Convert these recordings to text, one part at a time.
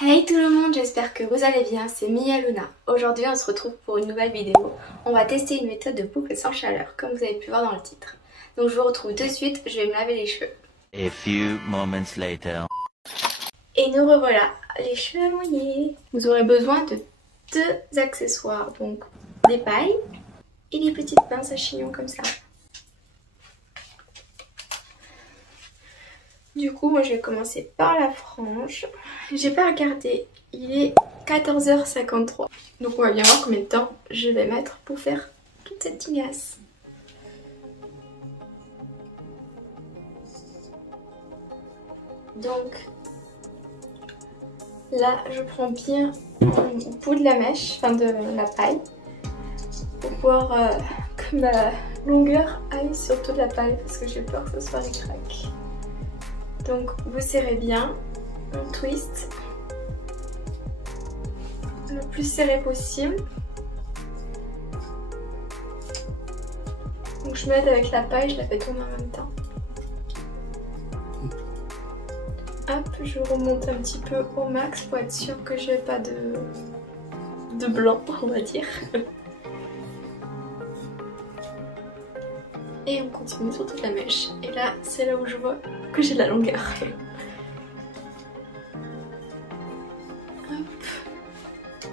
Hey tout le monde, j'espère que vous allez bien, c'est Mia Luna. Aujourd'hui on se retrouve pour une nouvelle vidéo. On va tester une méthode de boucle sans chaleur, comme vous avez pu voir dans le titre. Donc je vous retrouve de suite, je vais me laver les cheveux. A few moments later. Et nous revoilà, les cheveux mouillés. Vous aurez besoin de deux accessoires, donc des pailles et des petites pinces à chignon comme ça. Du coup, moi je vais commencer par la frange. J'ai pas regardé, il est 14h53. Donc on va bien voir combien de temps je vais mettre pour faire toute cette tignasse. Donc là, je prends bien au bout de la mèche, enfin de la paille, pour voir que ma longueur aille sur toute la paille parce que j'ai peur que ce soit ric-rac. Donc vous serrez bien, on twist le plus serré possible. Donc je m'aide avec la paille, je la fais tourner en même temps. Hop, je remonte un petit peu au max pour être sûr que je n'ai pas de blanc, on va dire. Et on continue sur toute la mèche. Et là, c'est là où je vois que j'ai de la longueur. Hop.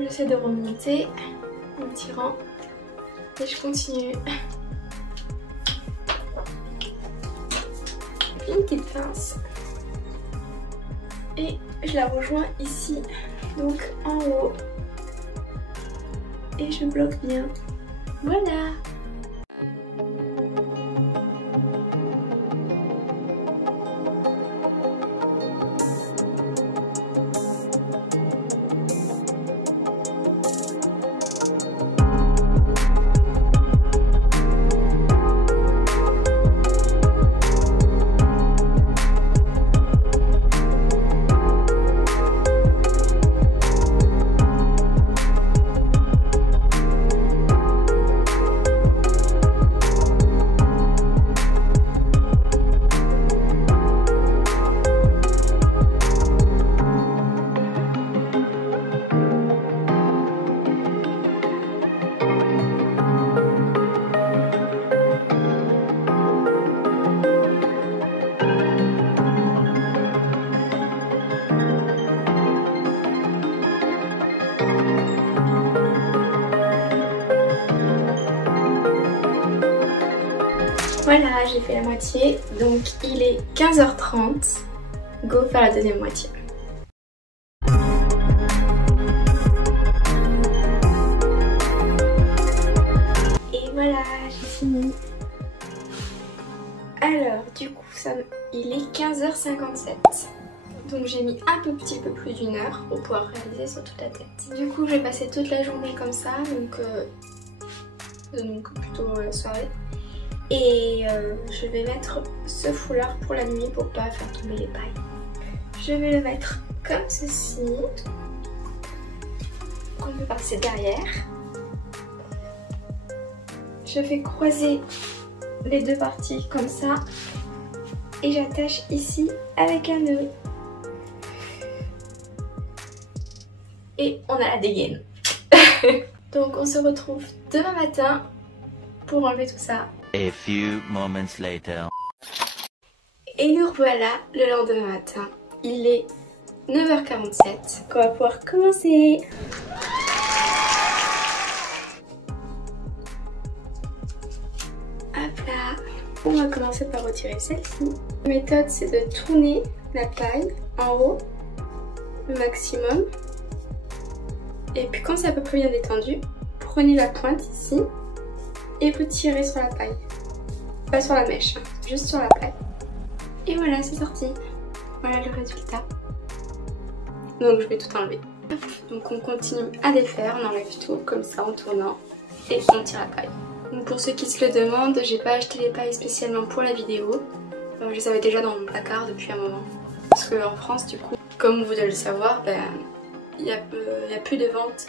J'essaie de remonter en tirant. Et je continue. Une petite pince. Et je la rejoins ici. Donc en haut. Et je bloque bien. Voilà. Voilà, j'ai fait la moitié, donc il est 15h30, go faire la deuxième moitié. Et voilà, j'ai fini. Alors, du coup, il est 15h57, donc j'ai mis un petit peu plus d'une heure pour pouvoir réaliser sur toute la tête. Du coup, je vais passer toute la journée comme ça, donc plutôt la soirée. Et je vais mettre ce foulard pour la nuit pour pas faire tomber les pailles. Je vais le mettre comme ceci. On peut passer derrière. Je fais croiser les deux parties comme ça. Et j'attache ici avec un nœud. Et on a la dégaine. Donc on se retrouve demain matin pour enlever tout ça. A few moments later. Et nous revoilà le lendemain matin. Il est 9h47. On va pouvoir commencer. Hop là. On va commencer par retirer celle-ci. La méthode, c'est de tourner la paille en haut le maximum. Et puis quand c'est à peu près bien détendu, prenez la pointe ici et vous tirez sur la paille. Pas sur la mèche, juste sur la paille. Et voilà, c'est sorti. Voilà le résultat. Donc je vais tout enlever. Donc on continue à défaire, on enlève tout comme ça en tournant et on tire la paille. Donc pour ceux qui se le demandent, j'ai pas acheté les pailles spécialement pour la vidéo. Je les avais déjà dans mon placard depuis un moment. Parce qu'en France, du coup, comme vous devez le savoir, il n'y a plus de vente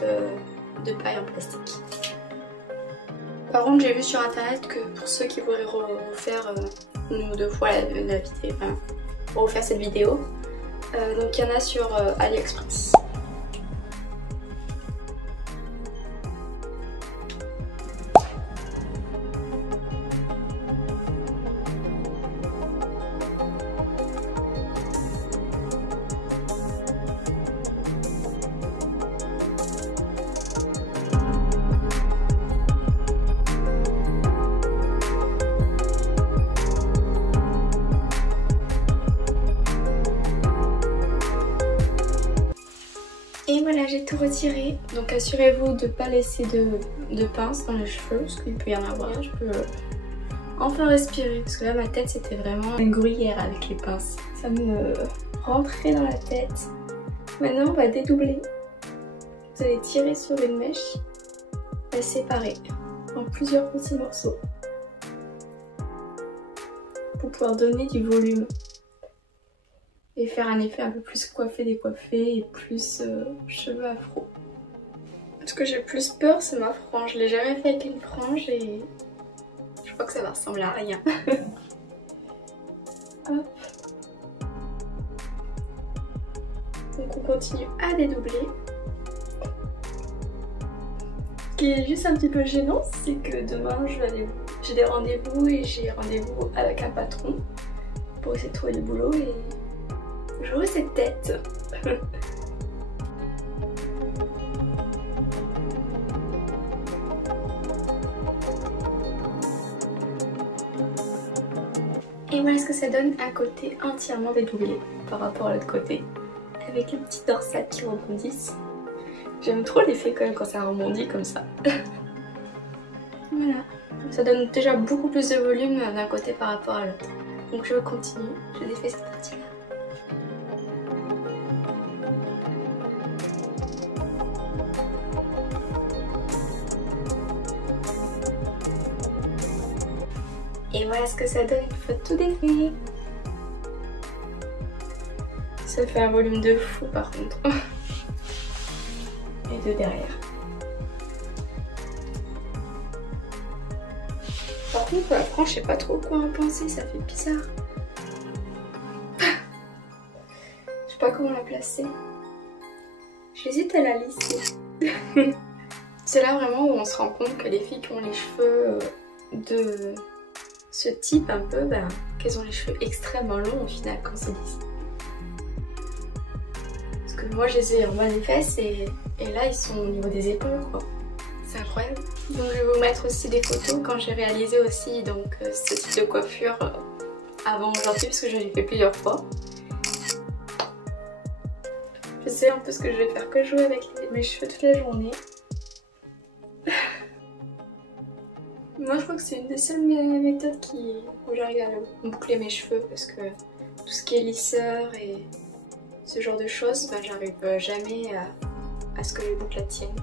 de paille en plastique. Par contre, j'ai vu sur internet que pour ceux qui voudraient refaire une ou deux fois la vidéo, pour vous faire cette vidéo. Donc il y en a sur AliExpress. Et voilà, j'ai tout retiré. Donc assurez-vous de ne pas laisser de pince dans les cheveux, parce qu'il peut y en avoir. Je peux enfin respirer, parce que là ma tête c'était vraiment une gruyère avec les pinces. Ça me rentrait dans la tête. Maintenant on va dédoubler. Vous allez tirer sur une mèche, la séparer en plusieurs petits morceaux pour pouvoir donner du volume et faire un effet un peu plus coiffé décoiffé et plus cheveux afro. Ce que j'ai plus peur c'est ma frange, je l'ai jamais fait avec une frange et je crois que ça va ressembler à rien. Hop. Donc on continue à dédoubler. Ce qui est juste un petit peu gênant, c'est que demain j'ai des rendez-vous et j'ai rendez-vous avec un patron pour essayer de trouver du boulot et j'aurai cette tête. Et voilà ce que ça donne un côté entièrement dédoublé par rapport à l'autre côté, avec les petites dorsales qui rebondissent. J'aime trop l'effet quand ça rebondit comme ça. Voilà, ça donne déjà beaucoup plus de volume d'un côté par rapport à l'autre. Donc je continue, je défais cette partie-là. Et voilà ce que ça donne une fois tout défait. Ça fait un volume de fou par contre. Et de derrière. Par contre pour la frange je sais pas trop quoi en penser, ça fait bizarre. Je sais pas comment la placer. J'hésite à la lisser. C'est là vraiment où on se rend compte que les filles qui ont les cheveux de ce type un peu, qu'elles ont les cheveux extrêmement longs au final quand c'est lisse. Parce que moi je les ai en bas des fesses et là ils sont au niveau des épaules quoi. C'est incroyable. Donc je vais vous mettre aussi des photos quand j'ai réalisé aussi donc ce type de coiffure avant aujourd'hui parce que je l'ai fait plusieurs fois. Je sais un peu ce que je vais faire, que jouer avec mes cheveux toute la journée. Moi je crois que c'est une des seules méthodes où j'arrive à boucler mes cheveux parce que tout ce qui est lisseur et ce genre de choses, j'arrive jamais à ce que les boucles tiennent.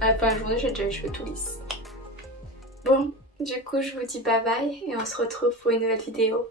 À la fin de la journée j'ai déjà les cheveux tout lisses. Bon, du coup je vous dis bye bye et on se retrouve pour une nouvelle vidéo.